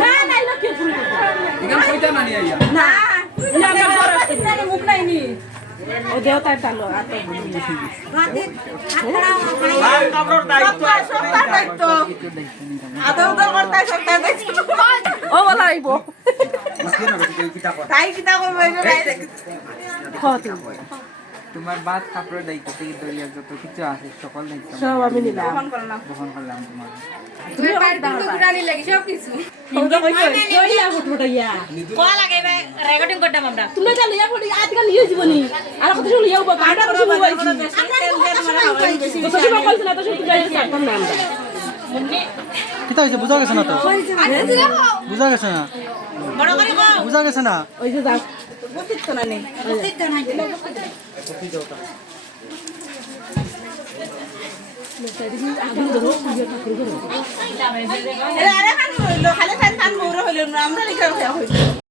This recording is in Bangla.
না না এটা কি পুরো না না না মুখ নাই নি ও দেওতা টালো আতো ও বলা আইব তাই কিতা করবে তোমার বাদ কাপড়ের দায়িত্ব থেকে দরিয়া যত কিছু আছে সকল দায়িত্ব সব আমি নিলাম বহন করলাম তোমার তুমি বাড়ি থেকে গুড়ানি লাগি সব কিছু তোমরা কইয়া ফুটফুটাইয়া কোয়া লাগে রেকর্ডিং করতাম আমরা তোমরা জানি ইয়া ফুটি আজকাল ইয়ে জীবনি আর কথা শুনি ইয়া কাটা কথা শুনি বলছি তো সব কইছ না তো শুনতে যাই সাকম নাম দা কিতা হইছে বুঝা গেছে না তো বুঝা গেছে না বড় করে কও বুঝা গেছে না ওই যে যাও বসিত তো না নেই বসিত তো নাই আরে খান খালি খান খান মোর হইল না আমরা লিখা হইছে